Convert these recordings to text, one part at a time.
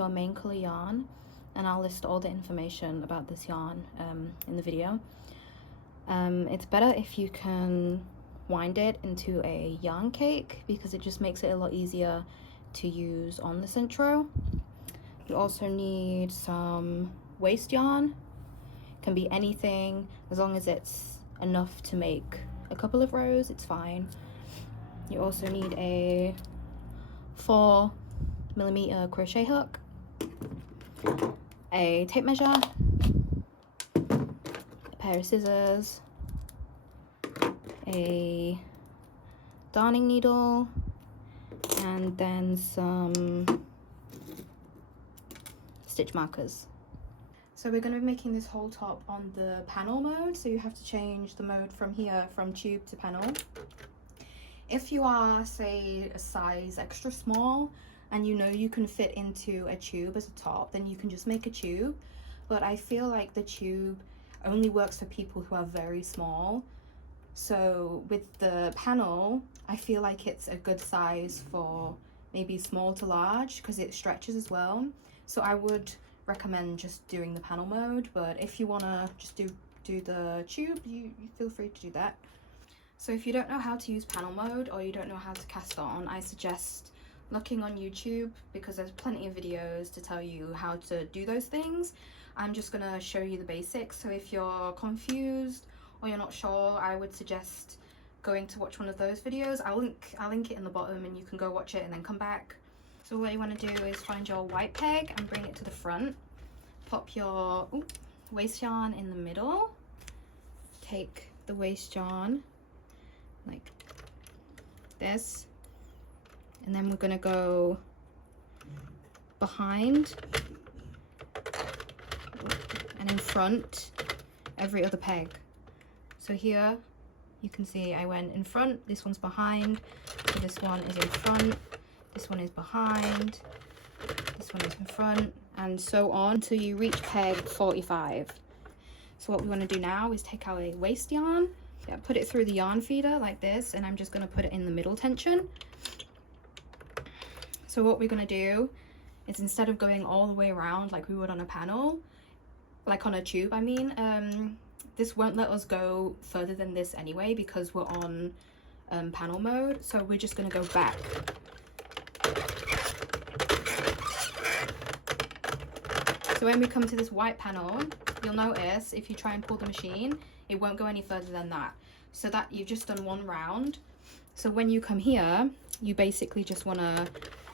your main color yarn, and I'll list all the information about this yarn in the video. It's better if you can wind it into a yarn cake because it just makes it a lot easier to use on the Sentro. You also need some waste yarn. It can be anything, as long as it's enough to make a couple of rows, it's fine. You also need a 4mm crochet hook, a tape measure, a pair of scissors, a darning needle, and then some stitch markers. So we're going to be making this whole top on the panel mode, so you have to change the mode from here, from tube to panel. If you are, say, a size extra small and you know you can fit into a tube as a top, then you can just make a tube. But I feel like the tube only works for people who are very small. So with the panel, I feel like it's a good size for maybe small to large because it stretches as well. So I would recommend just doing the panel mode, but if you want to just do the tube, you feel free to do that. So if you don't know how to use panel mode, or you don't know how to cast on, I suggest looking on YouTube because there's plenty of videos to tell you how to do those things. I'm just going to show you the basics, so if you're confused or you're not sure, I would suggest going to watch one of those videos. I'll link it in the bottom and you can go watch it and then come back. So what you want to do is find your white peg and bring it to the front. Pop your waste yarn in the middle. Take the waste yarn like this, and then we're going to go behind and in front every other peg. So here you can see I went in front, this one's behind, so this one is in front, this one is behind, this one is in front, and so on until you reach peg 45. So what we want to do now is take our waste yarn, put it through the yarn feeder like this, and I'm just going to put it in the middle tension. So what we're going to do is, instead of going all the way around like we would on a panel, like on a tube I mean, this won't let us go further than this anyway because we're on panel mode, so we're just going to go back. So when we come to this white panel, you'll notice if you try and pull the machine, it won't go any further than that. So that you've just done one round. So when you come here, you basically just want to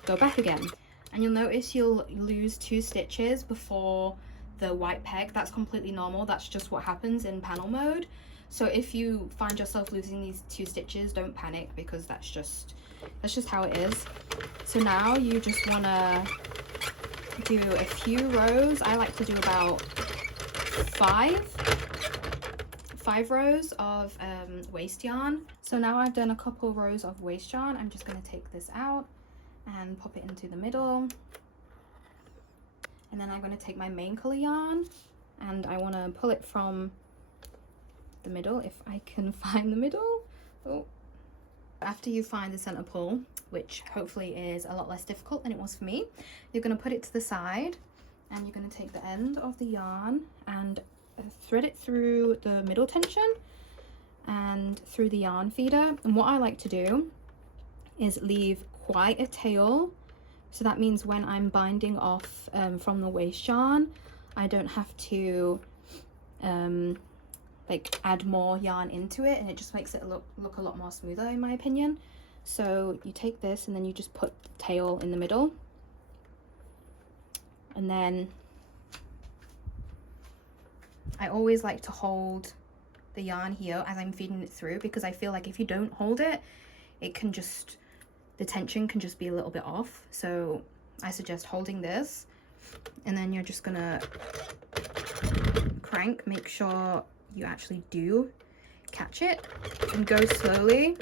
go back again. And you'll notice you'll lose 2 stitches before the white peg. That's completely normal. That's just what happens in panel mode. So if you find yourself losing these 2 stitches, don't panic because that's just how it is. So now you just want to do a few rows. I like to do about 5 rows of waste yarn. So now I've done a couple rows of waste yarn. I'm just going to take this out and pop it into the middle, and then I'm going to take my main color yarn and I want to pull it from the middle, if I can find the middle. After you find the center pull, which hopefully is a lot less difficult than it was for me, you're going to put it to the side and you're going to take the end of the yarn and thread it through the middle tension and through the yarn feeder. And what I like to do is leave quite a tail, so that means when I'm binding off from the waste yarn, I don't have to like add more yarn into it, and it just makes it look a lot more smoother in my opinion. So you take this and then you just put the tail in the middle, and then I always like to hold the yarn here as I'm feeding it through, because I feel like if you don't hold it, the tension can just be a little bit off. So I suggest holding this, and then you're just gonna crank, make sure you actually do catch it, and go slowly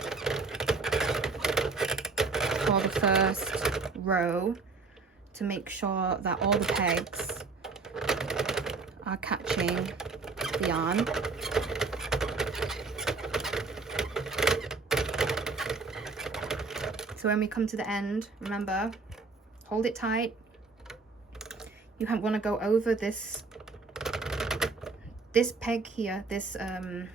for the first row to make sure that all the pegs are catching the yarn. So when we come to the end, remember, hold it tight you want to go over this peg here, this I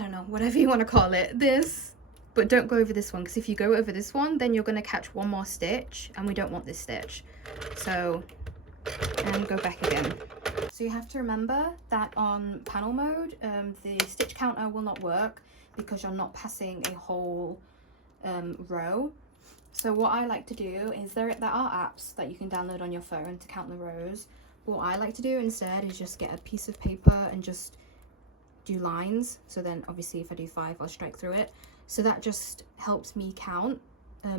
don't know, whatever you want to call it, this, but don't go over this one, because if you go over this one, then you're going to catch one more stitch, and we don't want this stitch. So, and go back again. So you have to remember that on panel mode, the stitch counter will not work because you're not passing a whole row. So what I like to do is, there are apps that you can download on your phone to count the rows. What I like to do instead is just get a piece of paper and just do lines. So then obviously if I do 5, I'll strike through it. So that just helps me count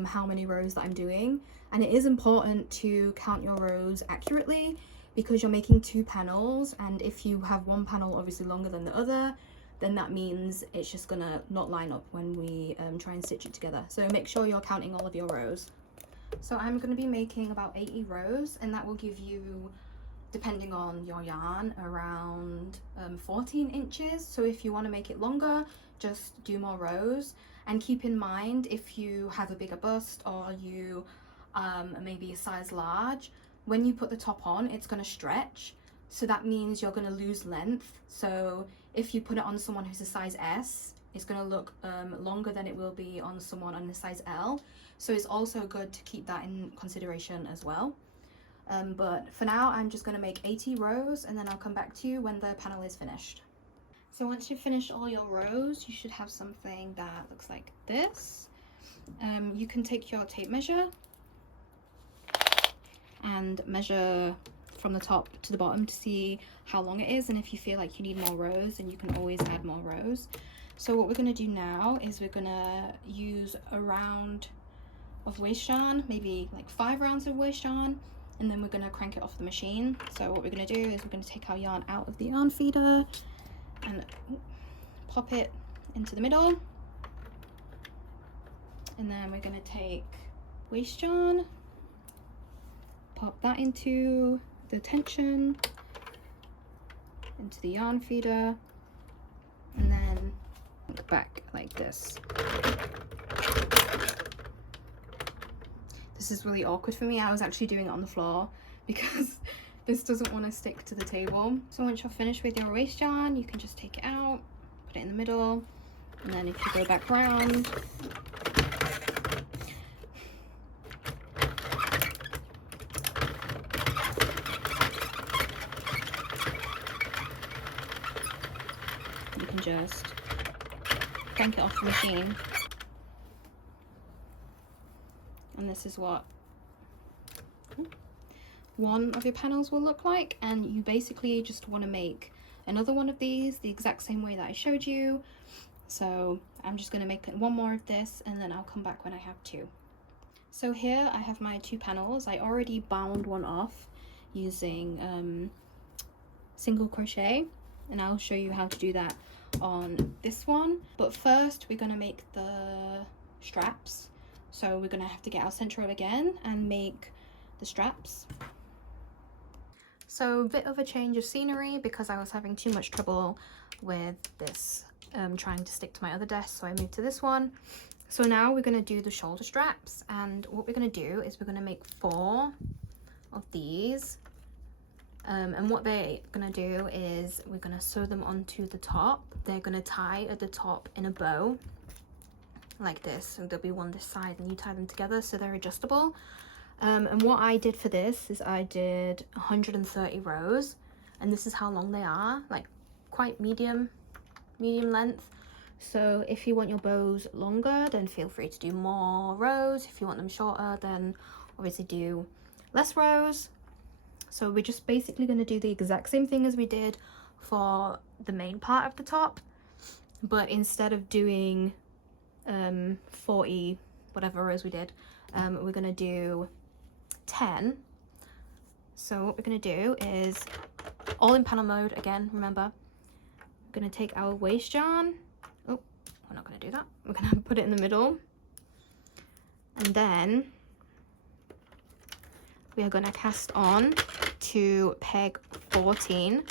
how many rows that I'm doing. And it is important to count your rows accurately because you're making 2 panels, and if you have one panel obviously longer than the other, then that means it's just gonna not line up when we try and stitch it together. So make sure you're counting all of your rows. So I'm going to be making about 80 rows, and that will give you, depending on your yarn, around 14 inches. So if you want to make it longer, just do more rows. And keep in mind, if you have a bigger bust or you maybe a size large, when you put the top on, it's going to stretch. So that means you're going to lose length. So if you put it on someone who's a size S, it's going to look longer than it will be on someone on a size L. So it's also good to keep that in consideration as well. But for now, I'm just going to make 80 rows, and then I'll come back to you when the panel is finished. So once you've finished all your rows, you should have something that looks like this. You can take your tape measure and measure from the top to the bottom to see how long it is, and if you feel like you need more rows, then you can always add more rows. So what we're going to do now is we're going to use a round of waste yarn, maybe like 5 rounds of waste yarn, and then we're going to crank it off the machine. So what we're going to do is we're going to take our yarn out of the yarn feeder and pop it into the middle, and then we're going to take waste yarn, pop that into the tension, into the yarn feeder, and then back like this. This is really awkward for me. I was actually doing it on the floor because this doesn't want to stick to the table. So once you're finished with your waste yarn, you can just take it out, put it in the middle, and then if you go back around, you can just crank it off the machine. And this is what one of your panels will look like, and you basically just want to make another one of these the exact same way that I showed you. So I'm just going to make one more of this, and then I'll come back when I have 2. So here I have my 2 panels. I already bound one off using single crochet, and I'll show you how to do that on this one. But first we're going to make the straps. So we're going to have to get our Sentro again and make the straps. So a bit of a change of scenery because I was having too much trouble with this trying to stick to my other desk, so I moved to this one. So now we're going to do the shoulder straps, and what we're going to do is we're going to make 4 of these. And what they're going to do is we're going to sew them onto the top. They're going to tie at the top in a bow like this, so there'll be one this side and you tie them together so they're adjustable. And what I did for this is I did 130 rows, and this is how long they are, like quite medium length. So if you want your bows longer, then feel free to do more rows. If you want them shorter, then obviously do less rows. So we're just basically going to do the exact same thing as we did for the main part of the top, but instead of doing 40 whatever rows we did, we're going to do 10. So what we're going to do is, all in panel mode again, remember, we're going to take our waste yarn. Oh, we're not going to do that. We're going to put it in the middle, and then we are going to cast on to peg 14.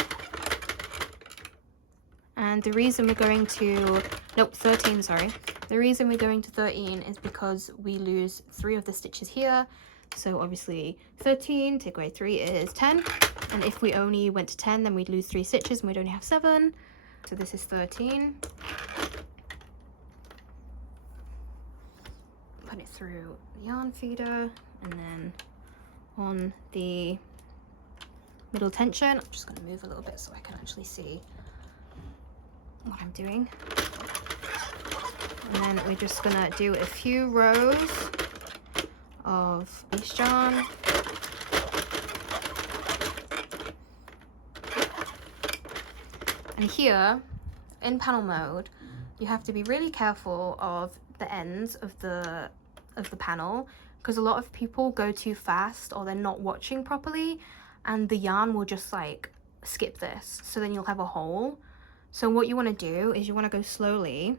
And the reason we're going to, 13, sorry. The reason we're going to 13 is because we lose 3 of the stitches here. So obviously 13 take away 3 is 10, and if we only went to 10 then we'd lose 3 stitches and we'd only have 7. So this is 13. Put it through the yarn feeder and then on the middle tension. I'm just going to move a little bit so I can actually see what I'm doing. And then we're just going to do a few rows of waste yarn. And here in panel mode you have to be really careful of the ends of the panel, because a lot of people go too fast or they're not watching properly and the yarn will just like skip this, so then you'll have a hole. So what you want to do is you want to go slowly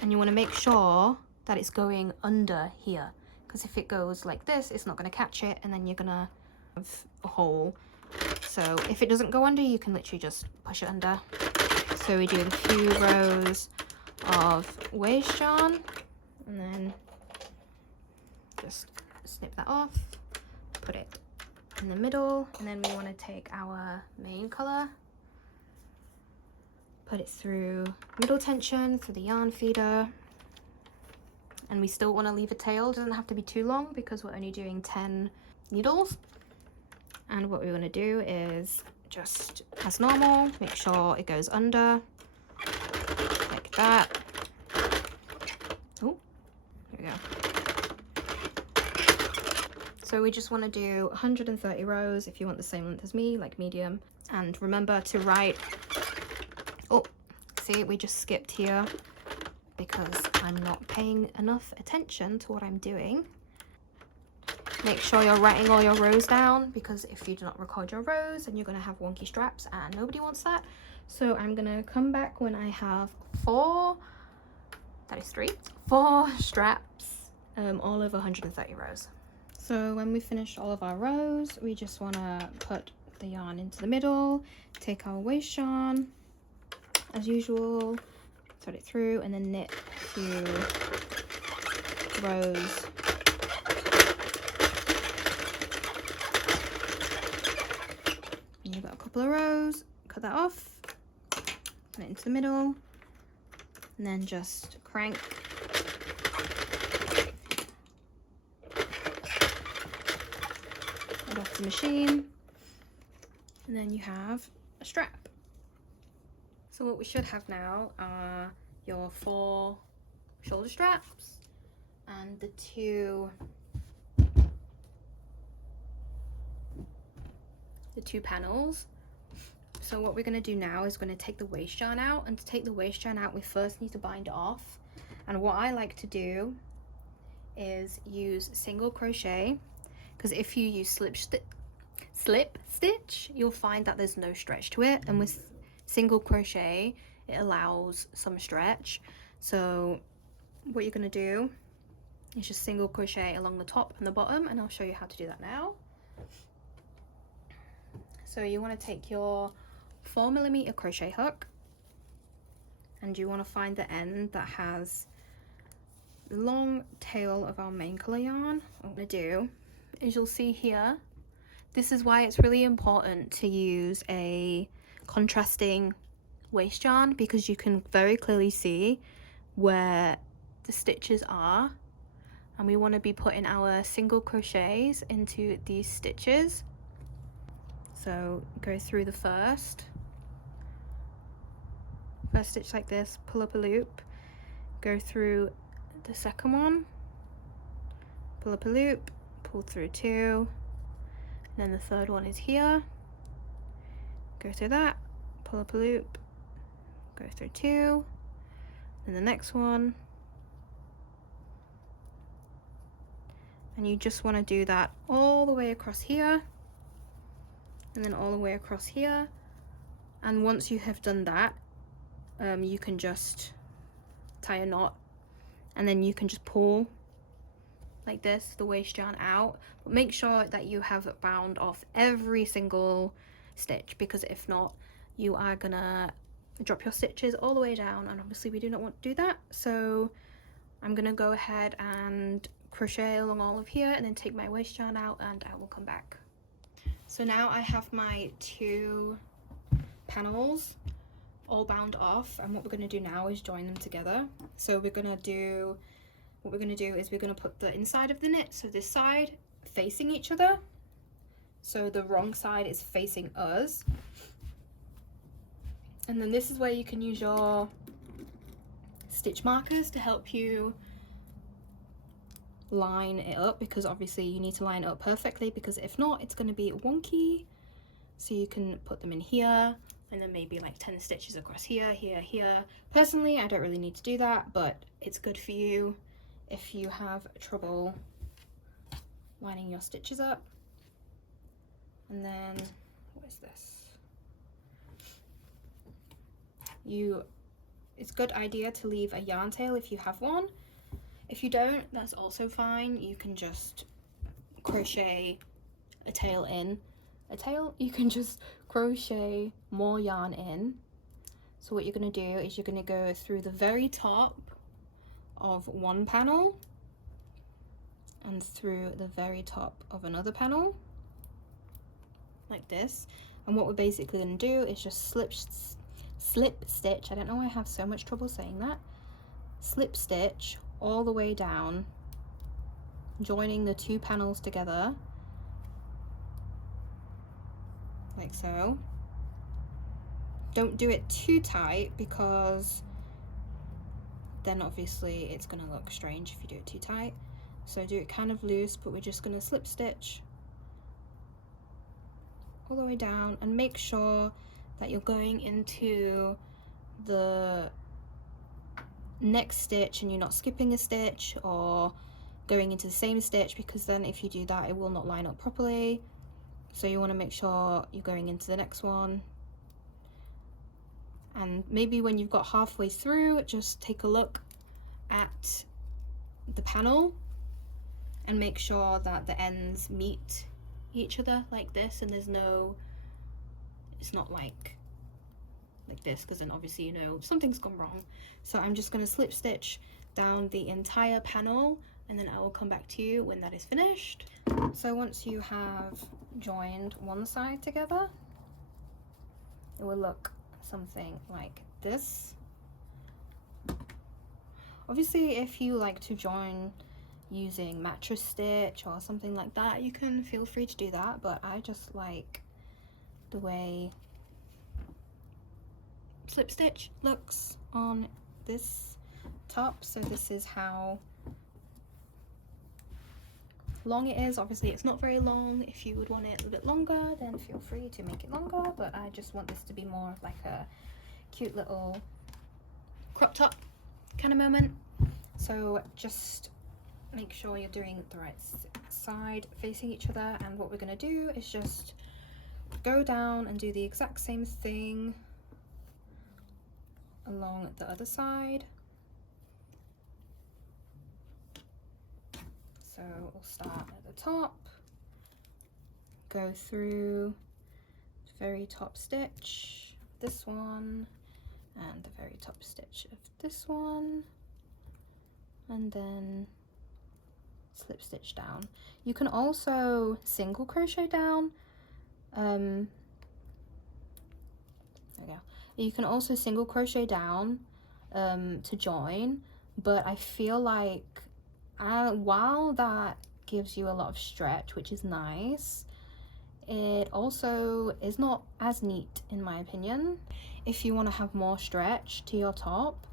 and you want to make sure that it's going under here, because if it goes like this it's not going to catch it and then you're gonna have a hole. So if it doesn't go under, you can literally just push it under. So we do a few rows of waste yarn and then just snip that off, put it in the middle, and then we want to take our main color, put it through middle tension through the yarn feeder, and we still want to leave a tail. It doesn't have to be too long because we're only doing 10 needles. And what we want to do is just as normal, make sure it goes under like that. Oh, there we go. So we just want to do 130 rows if you want the same length as me, like medium. And remember to write, oh, see, we just skipped here because I'm not paying enough attention to what I'm doing. Make sure you're writing all your rows down, because if you do not record your rows then you're going to have wonky straps and nobody wants that. So I'm going to come back when I have 4 straps, all over 130 rows. So when we finish all of our rows, we just want to put the yarn into the middle, take our waste yarn as usual, thread it through, and then knit a few rows. And you've got a couple of rows, cut that off, put it into the middle, and then just crank it off the machine, and then you have a strap. So what we should have now are your 4 shoulder straps and the 2 panels. So what we're going to do now is going to take the waste yarn out, and to take the waste yarn out we first need to bind it off. And what I like to do is use single crochet, because if you use slip stitch you'll find that there's no stretch to it, and with single crochet it allows some stretch. So what you're going to do is just single crochet along the top and the bottom, and I'll show you how to do that now. So you want to take your 4mm crochet hook and you want to find the end that has the long tail of our main color yarn. What I'm going to do is, you'll see here, this is why it's really important to use a contrasting waste yarn, because you can very clearly see where the stitches are, and we want to be putting our single crochets into these stitches. So go through the first stitch like this, pull up a loop, go through the second one, pull up a loop, pull through 2, and then the third one is here, go through that, pull up a loop, go through 2, and the next one, and you just want to do that all the way across here, and then all the way across here. And once you have done that, you can just tie a knot, and then you can just pull like this the waste yarn out, but make sure that you have bound off every single stitch, because if not you are gonna drop your stitches all the way down, and obviously we do not want to do that. So I'm gonna go ahead and crochet along all of here and then take my waist yarn out, and I will come back. So now I have my 2 panels all bound off, and what we're going to do now is join them together. So what we're going to do is we're going to put the inside of the knit, so this side facing each other, so the wrong side is facing us, and then this is where you can use your stitch markers to help you line it up, because obviously you need to line it up perfectly, because if not it's going to be wonky. So you can put them in here and then maybe like 10 stitches across here, here, here. Personally, I don't really need to do that, but it's good for you if you have trouble lining your stitches up. And then what is this? It's a good idea to leave a yarn tail if you have one. If you don't, that's also fine. You can just crochet a tail in. You can just crochet more yarn in. So what you're going to do is you're going to go through the very top of one panel and through the very top of another panel, like this. And what we're basically going to do is just slip stitch, I don't know why I have so much trouble saying that, slip stitch all the way down, joining the 2 panels together like so. Don't do it too tight, because then obviously it's going to look strange if you do it too tight. So do it kind of loose, but we're just going to slip stitch all the way down, and make sure that you're going into the next stitch and you're not skipping a stitch or going into the same stitch, because then if you do that it will not line up properly. So you want to make sure you're going into the next one, and maybe when you've got halfway through, just take a look at the panel and make sure that the ends meet each other like this, and there's no, it's not like this, because then obviously you know something's gone wrong. So I'm just going to slip stitch down the entire panel, and then I will come back to you when that is finished. So once you have joined one side together, it will look something like this. Obviously if you like to join using mattress stitch or something like that, you can feel free to do that, but I just like the way slip stitch looks on this top. So this is how long it is. Obviously it's not very long. If you would want it a bit longer, then feel free to make it longer, but I just want this to be more of like a cute little crop top kind of moment. So just make sure you're doing the right side facing each other, and what we're going to do is just go down and do the exact same thing along the other side. So we'll start at the top, go through the very top stitch of this one and the very top stitch of this one, and then slip stitch down. You can also single crochet down. There we go. You can also single crochet down to join, but I feel like while that gives you a lot of stretch, which is nice, it also is not as neat in my opinion. If you want to have more stretch to your top,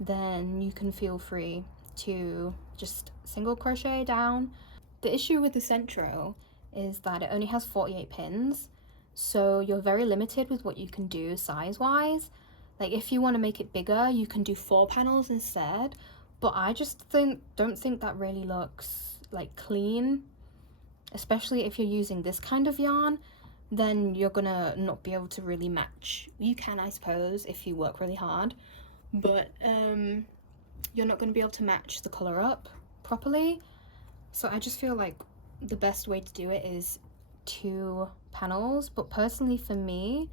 then you can feel free to just single crochet down. The issue with the Sentro is that it only has 48 pins, so you're very limited with what you can do size wise. Like if you want to make it bigger, you can do 4 panels instead, but I just don't think that really looks like clean, especially if you're using this kind of yarn. Then you're gonna not be able to really match. You can, I suppose, if you work really hard, but you're not going to be able to match the color up properly. So I just feel like the best way to do it is 2 panels. But personally for me,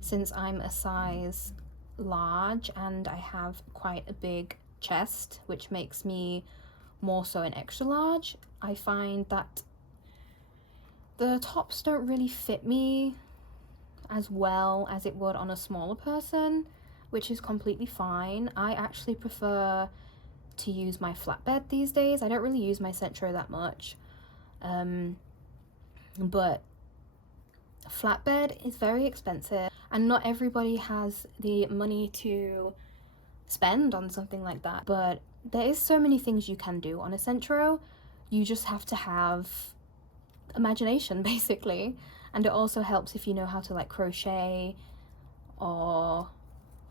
since I'm a size large and I have quite a big chest, which makes me more so in extra large. I find that the tops don't really fit me as well as it would on a smaller person, which is completely fine. I actually prefer to use my flatbed these days. I don't really use my Sentro that much, but flatbed is very expensive and not everybody has the money to spend on something like that. But there is so many things you can do on a Sentro. You just have to have imagination, basically. And it also helps if you know how to like crochet or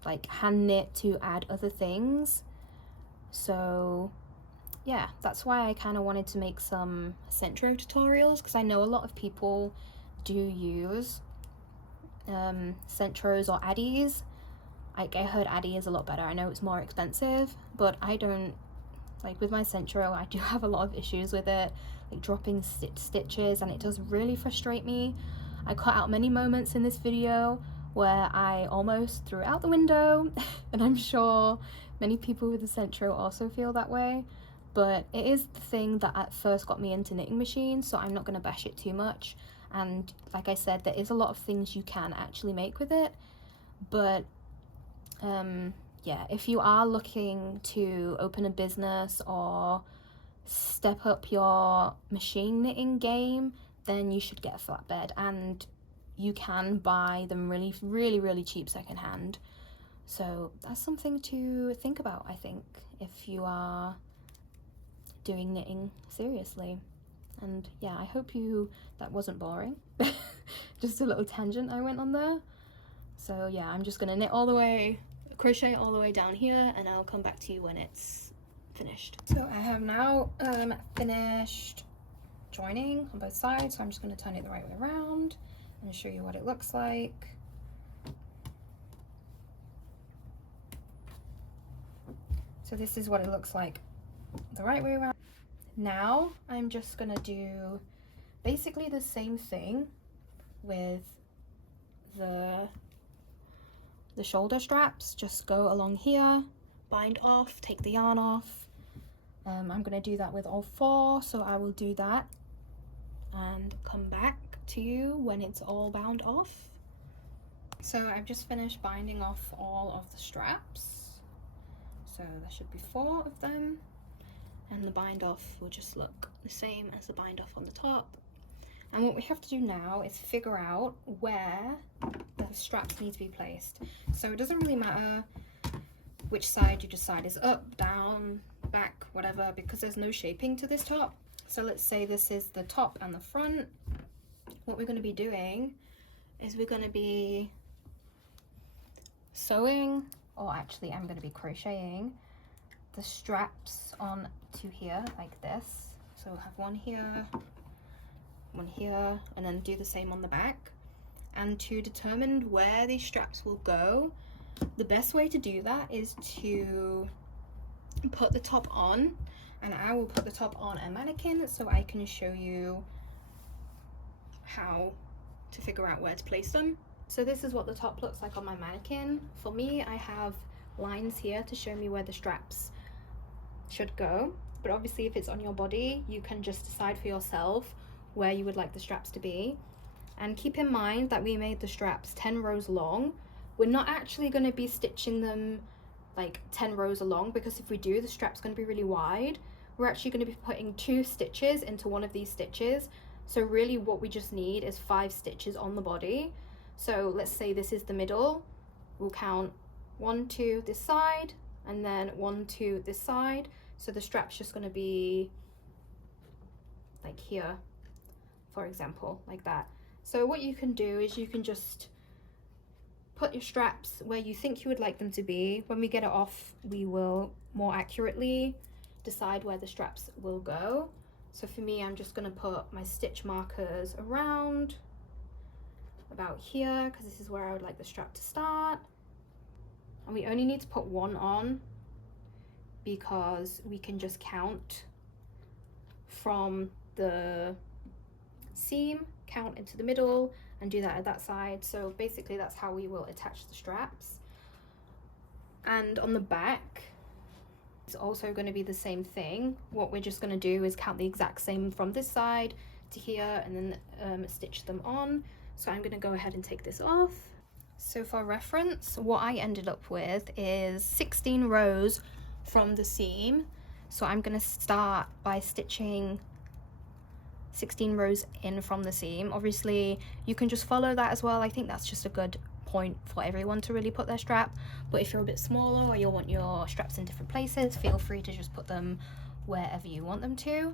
like hand knit to add other things. So yeah, that's why I kind of wanted to make some Sentro tutorials, because I know a lot of people do use Sentros or Addies. Like, I heard Addie is a lot better. I know it's more expensive, but I don't, like with my Sentro, I do have a lot of issues with it, like dropping stitches, and it does really frustrate me. I cut out many moments in this video where I almost threw it out the window, and I'm sure many people with the Sentro also feel that way. But it is the thing that at first got me into knitting machines, so I'm not going to bash it too much. And like I said, there is a lot of things you can actually make with it. But yeah, if you are looking to open a business or step up your machine knitting game, then you should get a flatbed, and you can buy them really cheap secondhand. So that's something to think about, I think, if you are doing knitting seriously. And yeah, I hope that wasn't boring. Just a little tangent I went on there. So yeah, I'm just gonna crochet all the way down here, and I'll come back to you when it's finished. So I have now finished joining on both sides, so I'm just going to turn it the right way around and show you what it looks like. So this is what it looks like the right way around. Now I'm just going to do basically the same thing with the shoulder straps. Just go along here, bind off, take the yarn off. I'm going to do that with all four, so I will do that and come back to you when it's all bound off. So I've just finished binding off all of the straps, so there should be 4 of them, and the bind off will just look the same as the bind off on the top. And what we have to do now is figure out where the straps need to be placed. So it doesn't really matter which side you decide is up, down, back, whatever, because there's no shaping to this top. So let's say this is the top and the front. What we're going to be doing is we're going to be sewing, or actually I'm going to be crocheting the straps on to here like this. So we'll have one here, and then do the same on the back. And to determine where these straps will go, the best way to do that is to put the top on, and I will put the top on a mannequin so I can show you how to figure out where to place them. So this is what the top looks like on my mannequin. For me, I have lines here to show me where the straps should go, but obviously if it's on your body, you can just decide for yourself where you would like the straps to be. And keep in mind that we made the straps 10 rows long. We're not actually going to be stitching them like 10 rows along, because if we do, the strap's going to be really wide. We're actually going to be putting 2 stitches into one of these stitches. So really what we just need is 5 stitches on the body. So let's say this is the middle. We'll count 1, 2 this side, and then 1, 2 this side. So the strap's just going to be like here, for example, like that. So what you can do is you can just put your straps where you think you would like them to be. When we get it off, we will more accurately decide where the straps will go. So for me, I'm just going to put my stitch markers around about here, because this is where I would like the strap to start. And we only need to put 1 on because we can just count from the seam, count into the middle, and do that at that side. So basically that's how we will attach the straps. And on the back, It's also going to be the same thing. What we're just going to do is count the exact same from this side to here and then stitch them on. So I'm going to go ahead and take this off. So for reference, what I ended up with is 16 rows from the seam. So I'm going to start by stitching 16 rows in from the seam. Obviously you can just follow that as well. I think that's just a good point for everyone to really put their strap, but if you're a bit smaller or you want your straps in different places, feel free to just put them wherever you want them to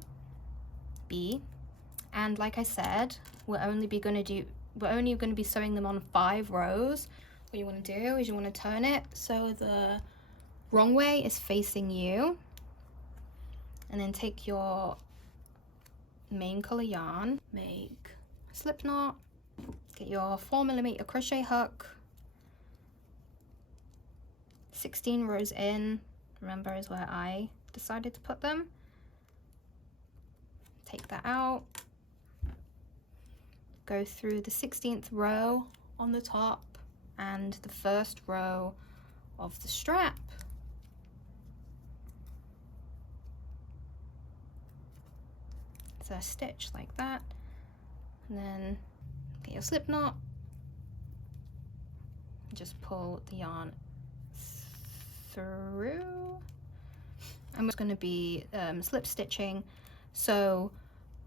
be. And like I said, we're only going to be sewing them on 5 rows. What you want to do is you want to turn it so the wrong way is facing you, and then take your main color yarn, make a slip knot, get your 4mm crochet hook, 16 rows in, remember, is where I decided to put them. Take that out, go through the 16th row on the top and the first row of the strap. So a stitch like that, and then get your slip knot, just pull the yarn through. And it's going to be slip stitching, so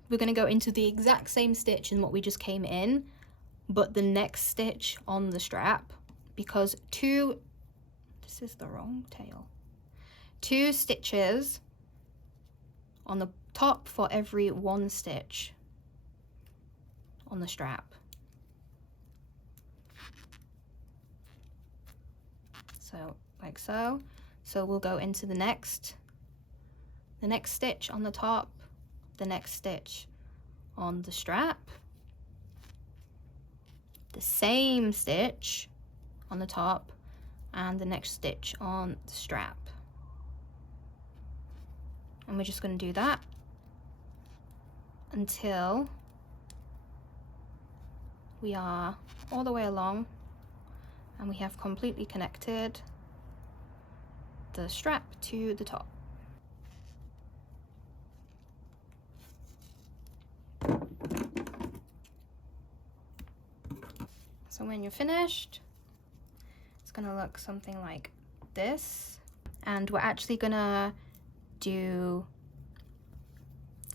we're going to go into the exact same stitch in what we just came in, but the next stitch on the strap, because this is the wrong tail, 2 stitches on the top for every 1 stitch on the strap. So like so. So we'll go into the next stitch on the top, the next stitch on the strap, the same stitch on the top, and the next stitch on the strap. And we're just going to do that until we are all the way along and we have completely connected the strap to the top. So when you're finished, it's going to look something like this, and we're actually going to do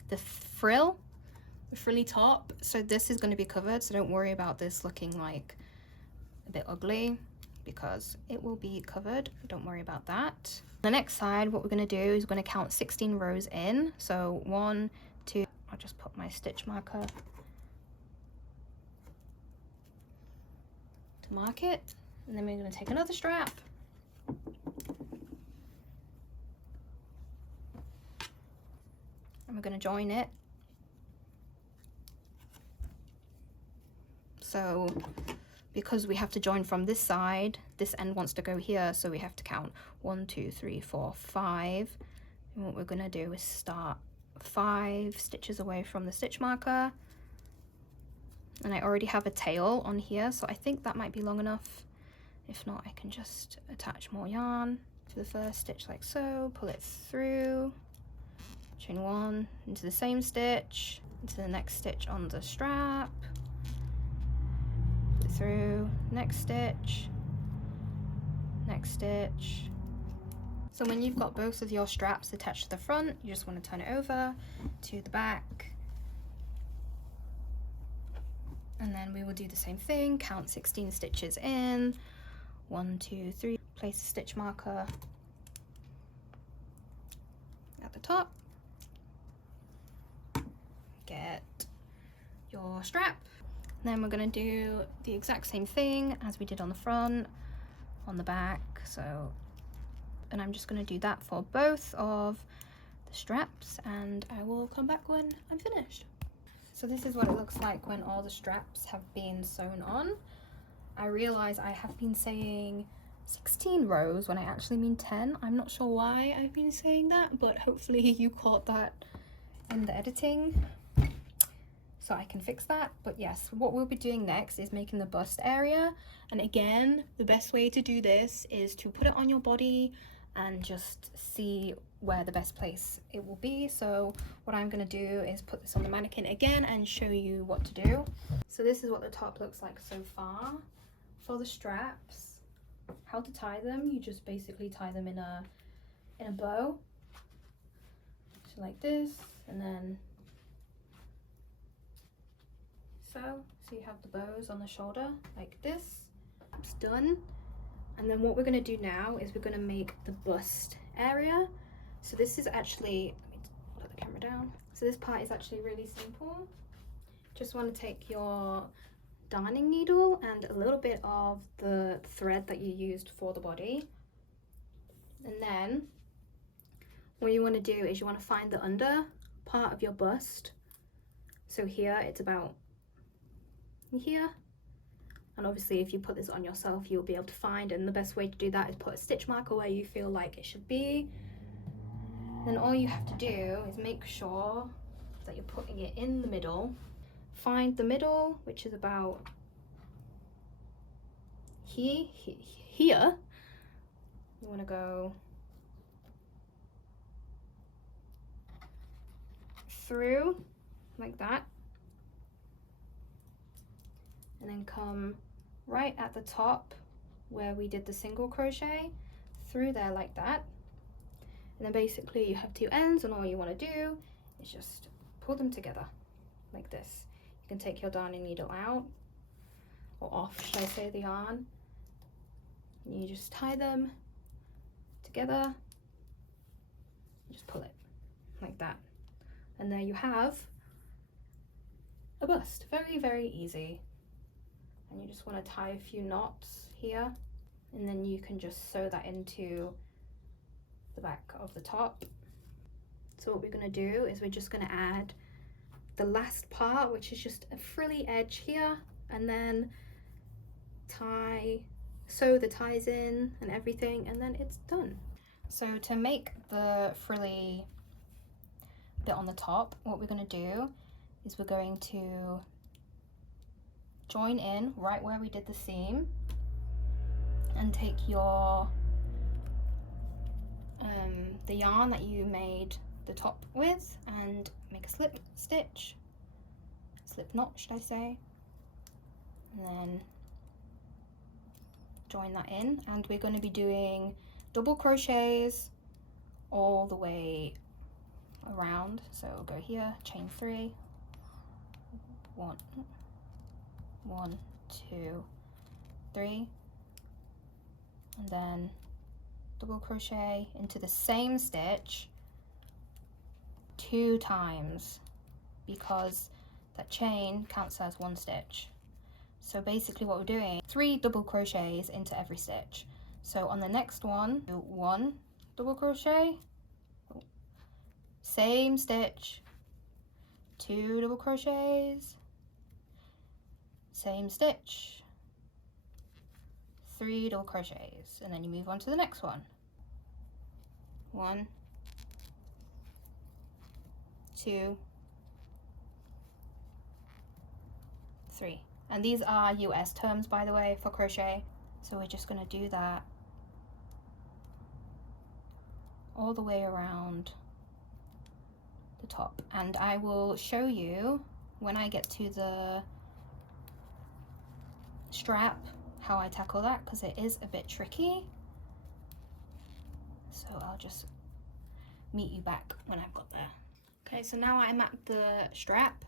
the frilly top. So this is going to be covered, so don't worry about this looking like a bit ugly, because it will be covered. Don't worry about that. The next side, what we're going to do is we're going to count 16 rows in. So 1, 2, I'll just put my stitch marker to mark it, and then we're going to take another strap, and we're going to join it. So because we have to join from this side, this end wants to go here, so we have to count 1, 2, 3, 4, 5. And what we're going to do is start 5 stitches away from the stitch marker. And I already have a tail on here, so I think that might be long enough. If not, I can just attach more yarn to the first stitch like so, pull it through, chain 1 into the same stitch, into the next stitch on the strap, through, next stitch, next stitch. So when you've got both of your straps attached to the front, you just want to turn it over to the back, and then we will do the same thing, count 16 stitches in, 1, 2, 3, place a stitch marker at the top, get your strap. Then we're going to do the exact same thing as we did on the front, on the back. So, and I'm just going to do that for both of the straps, and I will come back when I'm finished. So this is what it looks like when all the straps have been sewn on. I realize I have been saying 16 rows when I actually mean 10. I'm not sure why I've been saying that, but hopefully you caught that in the editing, so I can fix that. But yes, what we'll be doing next is making the bust area. And again, the best way to do this is to put it on your body and just see where the best place it will be. So what I'm going to do is put this on the mannequin again and show you what to do. So this is what the top looks like so far. For the straps, how to tie them, you just basically tie them in a bow, so like this, and then so you have the bows on the shoulder like this. It's done. And then what we're going to do now is we're going to make the bust area. So this is actually, let me put the camera down. So this part is actually really simple. Just want to take your darning needle and a little bit of the thread that you used for the body. And then what you want to do is you want to find the under part of your bust. So here it's about here. And obviously if you put this on yourself, you'll be able to find, and the best way to do that is put a stitch marker where you feel like it should be. Then all you have to do is make sure that you're putting it in the middle. Find the middle, which is about here. You want to go through like that, and then come right at the top where we did the single crochet through there like that. And then basically you have two ends, and all you want to do is just pull them together like this. You can take your darning needle out, or off should I say, the yarn, and you just tie them together and just pull it like that, and there you have a bust. Very, very easy. And you just want to tie a few knots here, and then you can just sew that into the back of the top. So what we're going to do is we're just going to add the last part, which is just a frilly edge here, and then sew the ties in and everything, and then it's done. So to make the frilly bit on the top, what we're going to do is we're going to join in right where we did the seam, and take your the yarn that you made the top with and make a slip knot should I say, and then join that in. And we're going to be doing double crochets all the way around. So go here, chain 3, 1, 2, 3, and then double crochet into the same stitch 2 times, because that chain counts as 1 stitch. So basically what we're doing, 3 double crochets into every stitch. So on the next one, do 1 double crochet, same stitch, 2 double crochets, same stitch, 3 double crochets, and then you move on to the next one. 1, 2, 3. And these are US terms, by the way, for crochet. So we're just going to do that all the way around the top. And I will show you when I get to the strap how I tackle that, because it is a bit tricky. So I'll just meet you back when I've got there. Okay, so now I'm at the strap,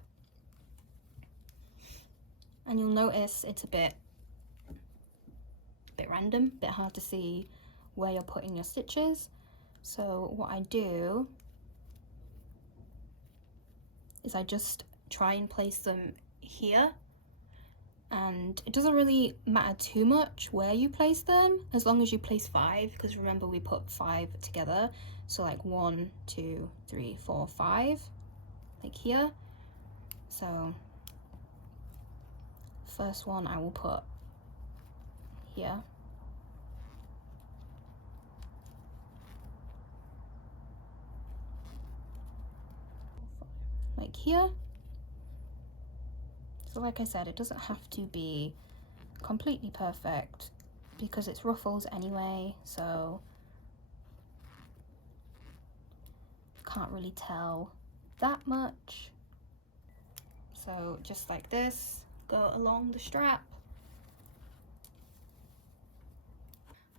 and you'll notice it's a bit random, a bit hard to see where you're putting your stitches. So what I do is I just try and place them here, and it doesn't really matter too much where you place them, as long as you place 5, because remember we put 5 together. So like 1, 2, 3, 4, 5, like here. So first one I will put here, like here. So like I said, it doesn't have to be completely perfect because it's ruffles anyway, so can't really tell that much. So just like this, go along the strap.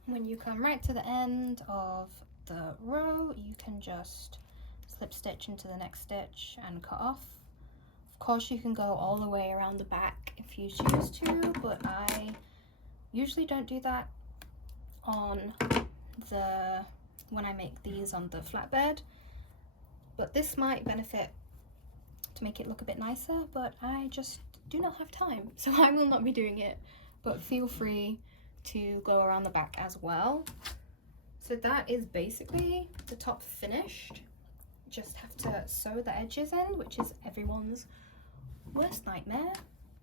When you come right to the end of the row, you can just slip stitch into the next stitch and cut off. Of course, you can go all the way around the back if you choose to, but I usually don't do that on when I make these on the flatbed. But this might benefit to make it look a bit nicer, but I just do not have time, so I will not be doing it. But feel free to go around the back as well. So that is basically the top finished. Just have to sew the edges in, which is everyone's worst nightmare.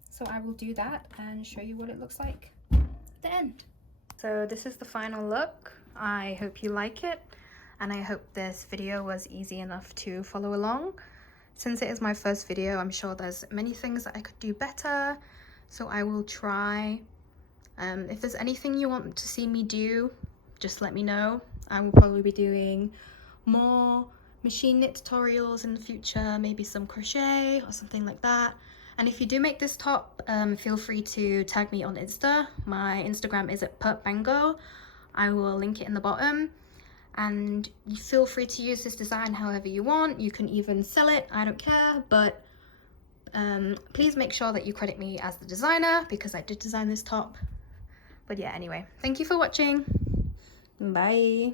So I will do that and show you what it looks like at the end. So this is the final look. I hope you like it, and I hope this video was easy enough to follow along. Since it is my first video, I'm sure there's many things that I could do better, so I will try. If there's anything you want to see me do, just let me know. I will probably be doing more machine knit tutorials in the future, maybe some crochet or something like that. And if you do make this top, feel free to tag me on Insta. My Instagram is at purpmango. I will link it in the bottom. And you feel free to use this design however you want. You can even sell it, I don't care. But please make sure that you credit me as the designer, because I did design this top. But yeah, anyway, thank you for watching. Bye.